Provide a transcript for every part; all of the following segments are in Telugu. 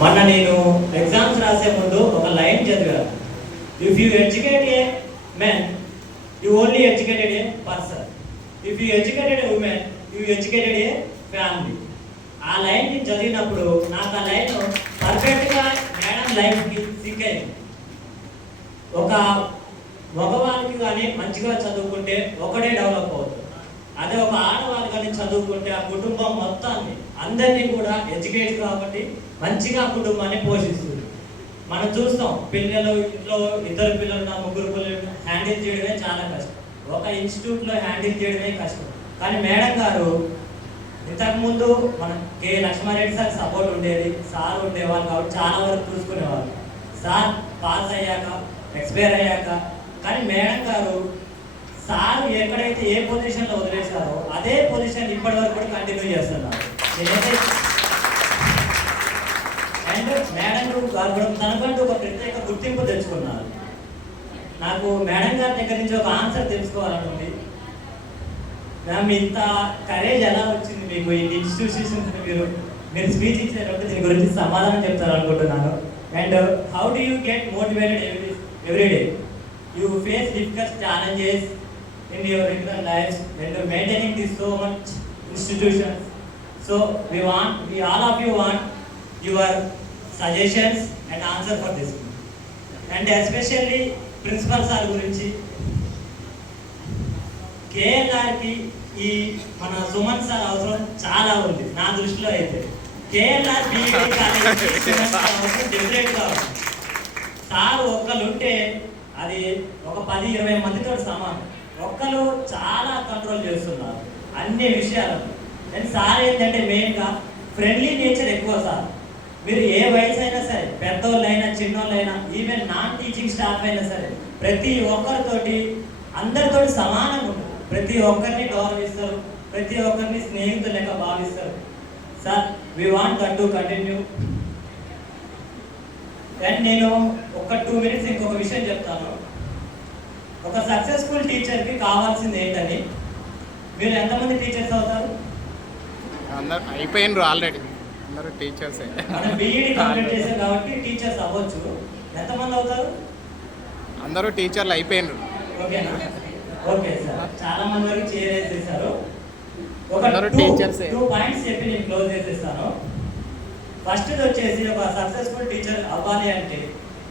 మొన్న నేను ఎగ్జామ్స్ రాసే ముందు ఒక లైన్ చదివాను. If you educate A men you only educated A person. If you educated A women you educated A family. ఆ లైన్ని చదివినప్పుడు నాకు ఆ లైన్ పర్ఫెక్ట్గా మేడం లైఫ్కి సింక్ అయింది. ఒక మగవాళ్ళకి కానీ మంచిగా చదువుకుంటే ఒకడే డెవలప్ అవుతుంది. అదే ఒక ఆడవాళ్ళు కానీ చదువుకుంటే ఆ కుటుంబం మొత్తాన్ని అందరినీ కూడా ఎడ్యుకేట్ కాబట్టి మంచిగా కుటుంబాన్ని పోషిస్తుంది. మనం చూస్తాం పిల్లలు ఇంట్లో ఇద్దరు పిల్లలు ముగ్గురు పిల్లలు హ్యాండిల్ చేయడమే చాలా కష్టం. ఒక ఇన్స్టిట్యూట్లో హ్యాండిల్ చేయడమే కష్టం. కానీ మేడం గారు ఇంతకుముందు మనం కే లక్ష్మారెడ్డి సార్ సపోర్ట్ ఉండేది, సార్ ఉండేవాళ్ళు కాబట్టి చాలా వరకు చూసుకునేవాళ్ళు. సార్ పాస్ అయ్యాక ఎక్స్పైర్ అయ్యాక కానీ మేడం గారు సార్ ఎక్కడైతే ఏ పొజిషన్లో వదిలేశారో అదే పొజిషన్ ఇప్పటి వరకు కూడా కంటిన్యూ చేస్తున్నారు. అండ్ మేడం గారు కూడా తనకంటూ ఒక ప్రత్యేక గుర్తింపు తెచ్చుకున్నారు. నాకు మేడం గారి దగ్గర నుంచి ఒక ఆన్సర్ తెలుసుకోవాలని ఉంది. మ్యామ్ ఇంత కరేజ్ ఎలా వచ్చింది మీకు ఈ ఇన్స్టిట్యూషన్స్ మీరు స్పీచ్ ఇచ్చినప్పుడు దీని గురించి సమాధానం చెప్తారు అనుకుంటున్నాను. And how do you get motivated every day? You face difficult challenges in your regular lives and maintaining this so much institutions. So we all of you want your suggestions and answer for this. And especially principal sir గురించి KLR కి ఈ మన సుమన్ సార్ అవసరం చాలా ఉంది నా దృష్టిలో. అయితే KLR BED college Suman sir అవసరం డెఫినెట్గా ఉంది. సార్ ఒక్కరుంటే అది ఒక 10-20 మందితో సమానం. ఒక్కరు చాలా కంట్రోల్ చేస్తున్నారు అన్ని విషయాలను. అండ్ సార్ ఏంటంటే మెయిన్గా ఫ్రెండ్లీ నేచర్ ఎక్కువ సార్. మీరు ఏ వయసు అయినా సరే, పెద్దోళ్ళైనా చిన్నోళ్ళైనా, ఈవెన్ నాన్ టీచింగ్ స్టాఫ్ అయినా సరే, ప్రతి ఒక్కరితోటి అందరితో సమానంగా ఉంటుంది. ప్రతి ఒక్కరిని గౌరవిస్తారు, ప్రతి ఒక్కరిని స్నేహితులు లెక్క భావిస్తారు. Sir we want that to continue. And నేను ఒక 2 minutes ఇంకొక విషయం చెప్తాను. ఒక సక్సెస్ఫుల్ టీచర్కి కావాల్సింది ఏంటని, మీరు ఎంతమంది టీచర్స్ అవుతారు? అందరూ అయిపోయినరు ఆల్రెడీ, అందరూ టీచర్సే. మనం బీఈడి కంప్లీట్ చేసాం కాబట్టి టీచర్స్ అవ్వచ్చు. ఎంతమంది అవుతారు? అందరూ టీచర్లు అయిపోయినరు. ఓకేనా? ఓకే సార్, చాలా మంది వరకు చేసేసారు. ఒక 2 పాయింట్స్ చెప్పి నేను క్లోజ్ చేసేస్తాను. ఫస్ట్ వచ్చేసి ఒక సక్సెస్ఫుల్ టీచర్ అవ్వాలి అంటే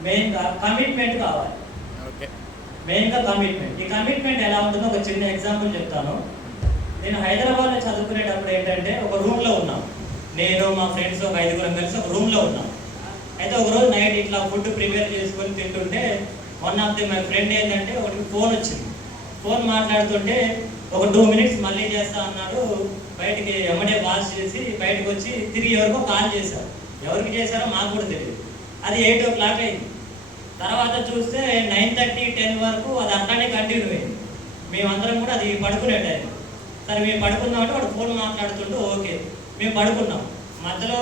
మెయిన్గా కమిట్మెంట్ కావాలి. మెయిన్గా కమిట్మెంట్. ఈ కమిట్మెంట్ ఎలా ఉంటుందో ఒక చిన్న ఎగ్జాంపుల్ చెప్తాను. నేను హైదరాబాద్లో చదువుకునేటప్పుడు ఏంటంటే ఒక రూమ్లో ఉన్నాం. నేను మా ఫ్రెండ్స్ ఒక 5 కలిసి ఒక రూమ్లో ఉన్నాం. అయితే ఒకరోజు నైట్ ఇట్లా ఫుడ్ ప్రిపేర్ చేసుకొని తింటుంటే one of the my friend ఏంటంటే ఒకటి ఫోన్ వచ్చింది. ఫోన్ మాట్లాడుతుంటే ఒక 2 minutes మళ్ళీ చేస్తా అన్నాడు. బయటికి ఎమ్మడే వాష్ చేసి బయటకు వచ్చి తిరిగి ఎవరికో కాల్ చేశారు. ఎవరికి చేశారో మాకు కూడా తెలియదు. అది 8 o'clock అయింది. తర్వాత చూస్తే 9:30, 10 వరకు అది అట్లానే కంటిన్యూ అయింది. మేమందరం కూడా అది పడుకునే టైం. సరే మేము పడుకున్నామంటే వాడు ఫోన్ మాట్లాడుతుంటూ ఓకే మేము పడుకున్నాం. మధ్యలో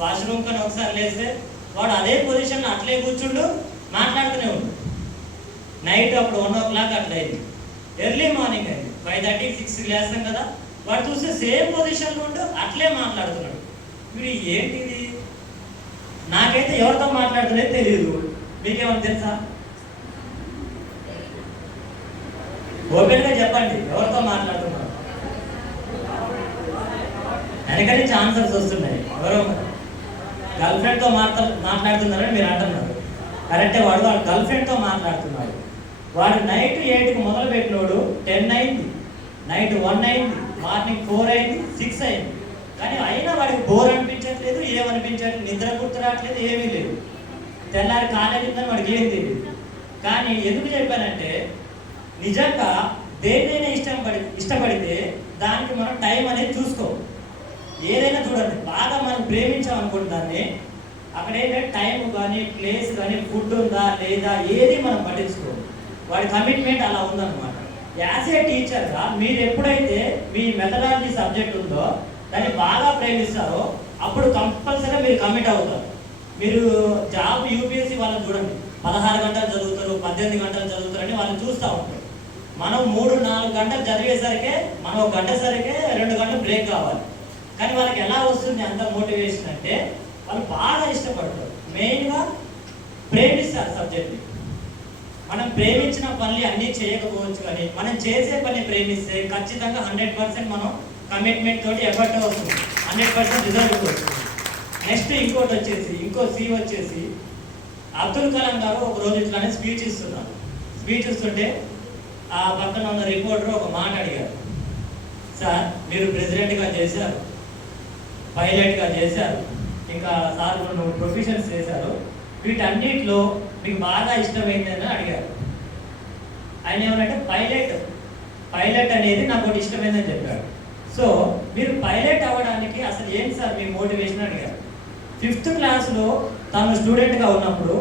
వాష్రూమ్ కానీ ఒకసారి లేస్తే వాడు అదే పొజిషన్లో అట్లే కూర్చుండు మాట్లాడుతూనే ఉండు. నైట్ అప్పుడు 1 o'clock అట్లా అయింది. ఎర్లీ మార్నింగ్ అయింది 5:30, 6 లేస్తాం కదా, వాడు చూస్తే సేమ్ పొజిషన్లో ఉండు అట్లే మాట్లాడుతున్నాడు. మీరు ఏంటిది? నాకైతే ఎవరితో మాట్లాడుతున్నది తెలియదు. మీకేమన్నా తెలుసా? ఓపెన్గా చెప్పండి, ఎవరితో మాట్లాడుతున్నారు? వెనక నుంచి ఆన్సర్స్ వస్తున్నాయి. ఎవరో గర్ల్ ఫ్రెండ్తో మాట్లాడుతున్నారని మీరు అంటున్నారు. కరెక్టే, వాడు గర్ల్ ఫ్రెండ్తో మాట్లాడుతున్నాడు. వాడు నైట్ 8కి మొదలు పెట్టినోడు 10 అయింది, నైట్ 1 అయింది, మార్నింగ్ 4 అయింది, 6 అయింది. కానీ అయినా వాడికి బోర్ అనిపించట్లేదు, ఏమనిపించట్లేదు, నిద్ర గుర్తురాట్లేదు, ఏమీ లేదు. తెల్లారి కాలేజీ ఉందని వాడికి ఏం తెలియదు. కానీ ఎందుకు చెప్పానంటే నిజంగా దేన్నైనా ఇష్టపడితే దానికి మనం టైం అనేది చూసుకోవాలి. ఏదైనా చూడండి, బాగా మనం ప్రేమించామనుకోండి దాన్ని, అక్కడ ఏంటంటే టైం కానీ ప్లేస్ కానీ ఫుడ్ ఉందా లేదా ఏది మనం పట్టించుకోవాలి. వాడి కమిట్మెంట్ అలా ఉందన్నమాట. యాజ్ ఏ టీచర్గా మీరు ఎప్పుడైతే మీ మెథడాలజీ సబ్జెక్ట్ ఉందో దాన్ని బాగా ప్రేమిస్తారో అప్పుడు కంపల్సరీగా మీరు కమిట్ అవుతారు. మీరు జాబ్ యూపీఎస్సీ వాళ్ళని చూడండి, 16 గంటలు చదువుతారు, 18 గంటలు చదువుతారని వాళ్ళని చూస్తూ ఉంటారు. మనం 3-4 గంటలు చదివేసరికే మనం 1 గంట సరికే 2 గంటలు బ్రేక్ కావాలి. కానీ వాళ్ళకి ఎలా వస్తుంది అంత మోటివేషన్ అంటే వాళ్ళు బాగా ఇష్టపడతారు. మెయిన్గా ప్రేమిస్తారు సబ్జెక్ట్ని. మనం ప్రేమించిన పనులు అన్నీ చేయకపోవచ్చు, కానీ మనం చేసే పని ప్రేమిస్తే ఖచ్చితంగా 100% మనం కమిట్మెంట్ తోటి ఎఫర్ట్ వస్తుంది, 100% రిజల్ట్ వస్తుంది. నెక్స్ట్ ఇంకోటి వచ్చేసి ఇంకో సి వచ్చేసి అబ్దుల్ కలాం గారు ఒక రోజు ఇట్లానే స్పీచ్ ఇస్తున్నారు. స్పీచ్ ఇస్తుంటే ఆ పక్కన ఉన్న రిపోర్టర్ ఒక మాట అడిగారు, సార్ మీరు ప్రెసిడెంట్గా చేశారు, పైలట్గా చేశారు, ఇంకా సార్ నువ్వు ప్రొఫెషన్స్ చేశారు, వీటన్నిటిలో మీకు బాగా ఇష్టమైందని అడిగారు. ఆయన ఏమనంటే పైలట్ అనేది నాకు ఒకటి ఇష్టమైందని చెప్పాడు. సో మీరు పైలట్ అవ్వడానికి అసలు ఏంటి సార్ మీ మోటివేషన్ అడిగారు. 5th క్లాస్లో తను స్టూడెంట్గా ఉన్నప్పుడు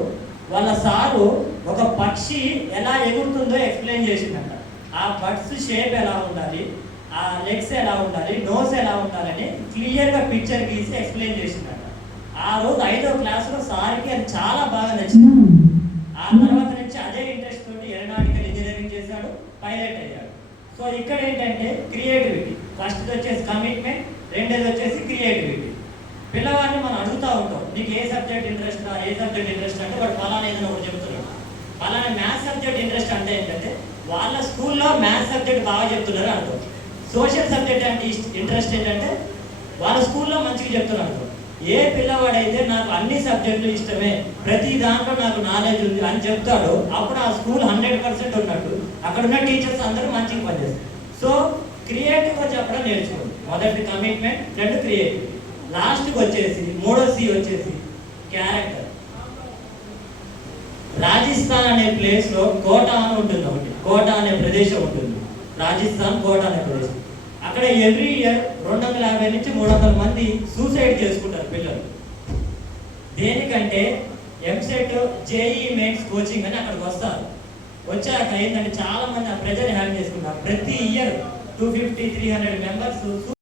వాళ్ళ సారు ఒక పక్షి ఎలా ఎగురుతుందో ఎక్స్ప్లెయిన్ చేసిందంట. ఆ బర్డ్స్ షేప్ ఎలా ఉండాలి, ఆ లెగ్స్ ఎలా ఉండాలి, నోస్ ఎలా ఉండాలని క్లియర్గా పిక్చర్ గీసి ఎక్స్ప్లెయిన్ చేసిందంట. ఆ రోజు 5వ క్లాస్లో సార్కి అది చాలా బాగా నచ్చింది. ఆ తర్వాత నుంచి అదే ఇంట్రెస్ట్ తోటి ఏరోనాటికల్ ఇంజనీరింగ్ చేశాడు, పైలట్ అయ్యాడు. సో ఇక్కడ ఏంటంటే క్రియేటివిటీ, ఫస్ట్ వచ్చేసి కమిట్మెంట్, రెండోది వచ్చేసి క్రియేటివిటీ. పిల్లవాడిని మనం అడుగుతూ ఉంటాం, నీకు ఏ సబ్జెక్ట్ ఇంట్రెస్ట్ అంటే వాడు ఫలానా ఏదైనా ఒకటి చెప్తున్నాడు. ఫలానా మ్యాథ్స్ సబ్జెక్ట్ ఇంట్రెస్ట్ అంటే ఏంటంటే వాళ్ళ స్కూల్లో మ్యాథ్స్ సబ్జెక్ట్ బాగా చెప్తున్నారు అర్థం. సోషల్ సబ్జెక్ట్ అంటే ఇంట్రెస్ట్ ఏంటంటే వాళ్ళ స్కూల్లో మంచిగా చెప్తున్నారు. ఏ పిల్లవాడైతే నాకు అన్ని సబ్జెక్టులు ఇష్టమే, ప్రతి దాంట్లో నాకు నాలెడ్జ్ ఉంది అని చెప్తాడో అప్పుడు ఆ స్కూల్ 100% ఉన్నట్టు, అక్కడ ఉన్న టీచర్స్ అందరూ మంచిగా పనిచేస్తారు. సో క్రియేటివ్గా చెప్పడం నేర్చుకోండి. మొదటి కమిట్మెంట్, రెండు క్రియేటివ్. లాస్ట్కి వచ్చేసి మూడో సి వచ్చేసి క్యారెక్టర్. రాజస్థాన్ అనే ప్లేస్లో కోటా అని ఉంటుంది, ఒకటి కోటా అనే ప్రదేశం ఉంటుంది. రాజస్థాన్ కోటా అనే ప్రదేశం. అక్కడ ఎవ్రీ ఇయర్ 250 నుంచి 300 మంది సూసైడ్ చేసుకుంటారు పిల్లలు. దేనికంటే ఎంసెట్, జేఈ మెయిన్స్ కోచింగ్ అని అక్కడికి వస్తారు. వచ్చాక ఏంటంటే చాలా మంది ఆ ప్రెజర్ హ్యాండ్ చేసుకుంటారు. ప్రతి ఇయర్ 250-300 మెంబర్స్